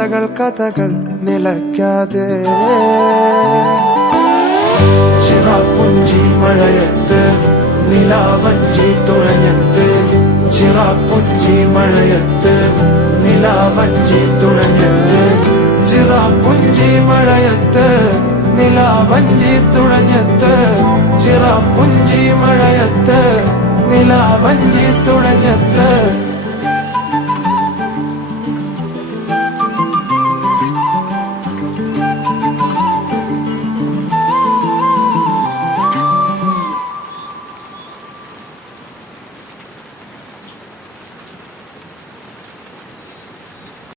കഥകൾ കഥകൾ നിലയ്ക്കാതെ ചിറാപ്പുഞ്ചി മഴയത്ത് നിലാവഞ്ചി തുഴഞ്ഞത്ത് ചിറാപ്പുഞ്ചി മഴയത്ത് നിലാവഞ്ചി തുഴഞ്ഞത്ത് ചിറാപ്പുഞ്ചി മഴയത്ത് നിലാവഞ്ചി തുഴഞ്ഞത്ത് ചിറാപ്പുഞ്ചി മഴയത്ത് നിലാവഞ്ചി തുഴഞ്ഞത്ത്